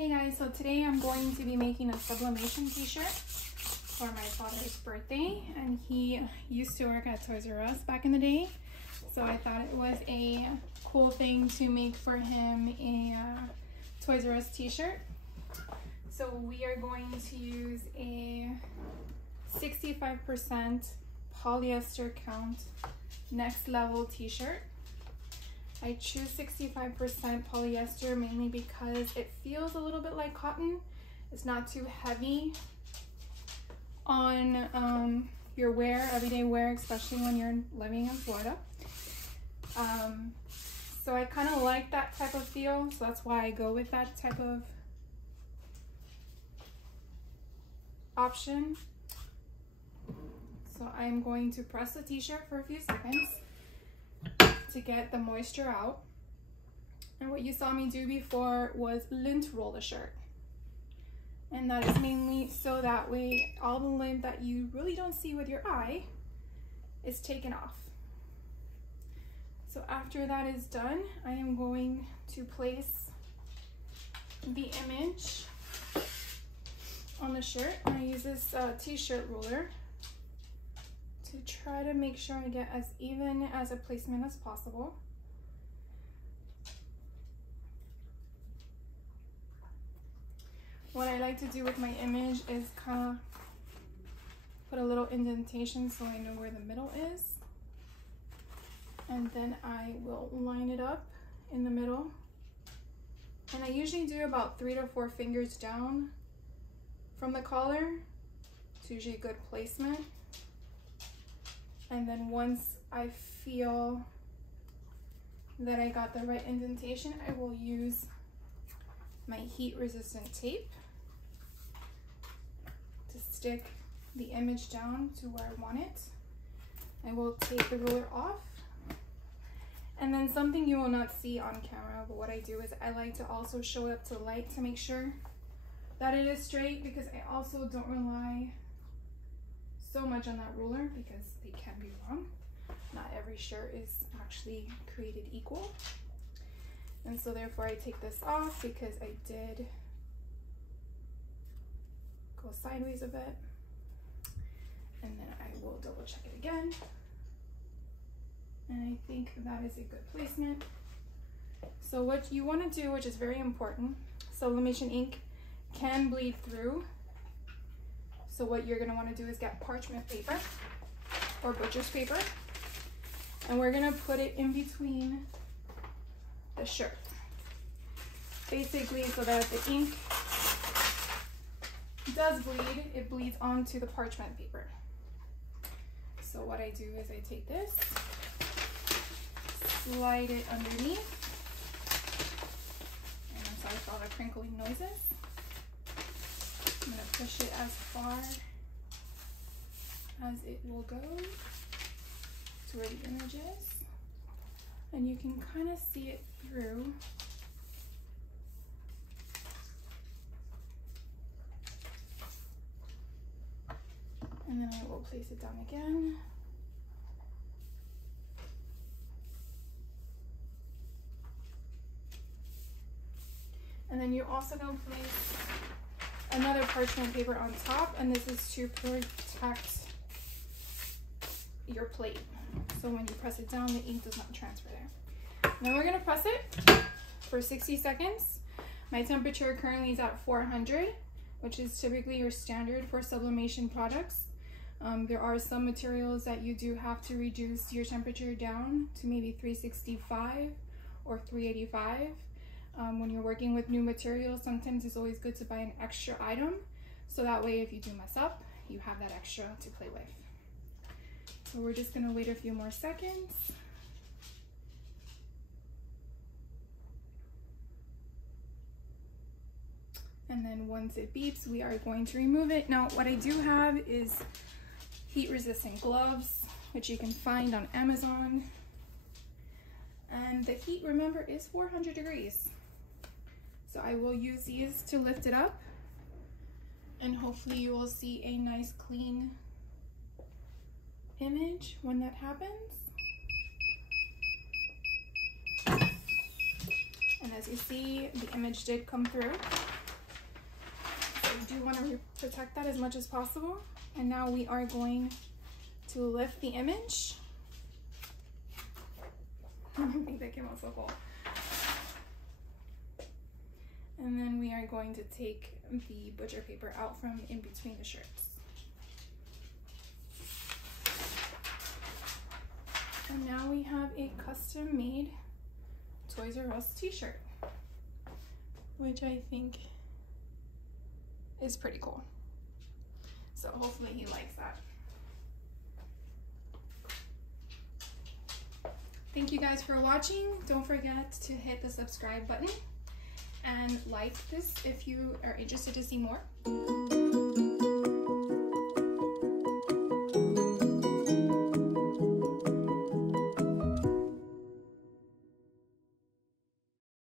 Hey guys, so today I'm going to be making a Sublimation t-shirt for my father's birthday, and he used to work at Toys R Us back in the day, so I thought it was a cool thing to make for him a Toys R Us t-shirt. So we are going to use a 65% polyester count next level t-shirt. I choose 65% polyester mainly because it feels a little bit like cotton. It's not too heavy on your wear, everyday wear, especially when you're living in Florida. So I kind of like that type of feel, so that's why I go with that type of option. So I'm going to press the t-shirt for a few seconds to get the moisture out. And what you saw me do before was lint roll the shirt. And that is mainly so that way all the lint that you really don't see with your eye is taken off. So after that is done, I am going to place the image on the shirt. I use this t-shirt ruler to try to make sure I get as even as a placement as possible. What I like to do with my image is kind of put a little indentation so I know where the middle is. And then I will line it up in the middle. And I usually do about 3 to 4 fingers down from the collar. It's usually a good placement. And then once I feel that I got the right indentation, I will use my heat resistant tape to stick the image down to where I want it. I will take the ruler off. And then something you will not see on camera, but what I do is I like to also show it up to light to make sure that it is straight, because I also don't rely so much on that ruler because they can be wrong. Not every shirt is actually created equal. And so therefore I take this off because I did go sideways a bit. And then I will double check it again. And I think that is a good placement. So what you want to do, which is very important, sublimation ink can bleed through. So what you're gonna wanna do is get parchment paper or butcher's paper, and we're gonna put it in between the shirt. Basically so that if the ink does bleed, it bleeds onto the parchment paper. So what I do is I take this, slide it underneath, and I'm sorry for all the crinkling noises. I'm going to push it as far as it will go to where the image is, and you can kind of see it through. And then I will place it down again. And then you're also going to place another parchment paper on top, and this is to protect your plate. So when you press it down, the ink does not transfer there. Now we're gonna press it for 60 seconds. My temperature currently is at 400, which is typically your standard for sublimation products. There are some materials that you do have to reduce your temperature down to maybe 365 or 385. When you're working with new materials, sometimes it's always good to buy an extra item, so that way if you do mess up, you have that extra to play with. So we're just gonna wait a few more seconds. And then once it beeps, we are going to remove it. Now, what I do have is heat resistant gloves, which you can find on Amazon. And the heat, remember, is 400 degrees. So I will use these to lift it up, and hopefully you will see a nice clean image when that happens. And as you see, the image did come through. you do want to protect that as much as possible. And now we are going to lift the image. I think that came out so cool. And then we are going to take the butcher paper out from in between the shirts. And now we have a custom made Toys R Us t-shirt, which I think is pretty cool. So hopefully he likes that. Thank you guys for watching. Don't forget to hit the subscribe button and like this if you are interested to see more.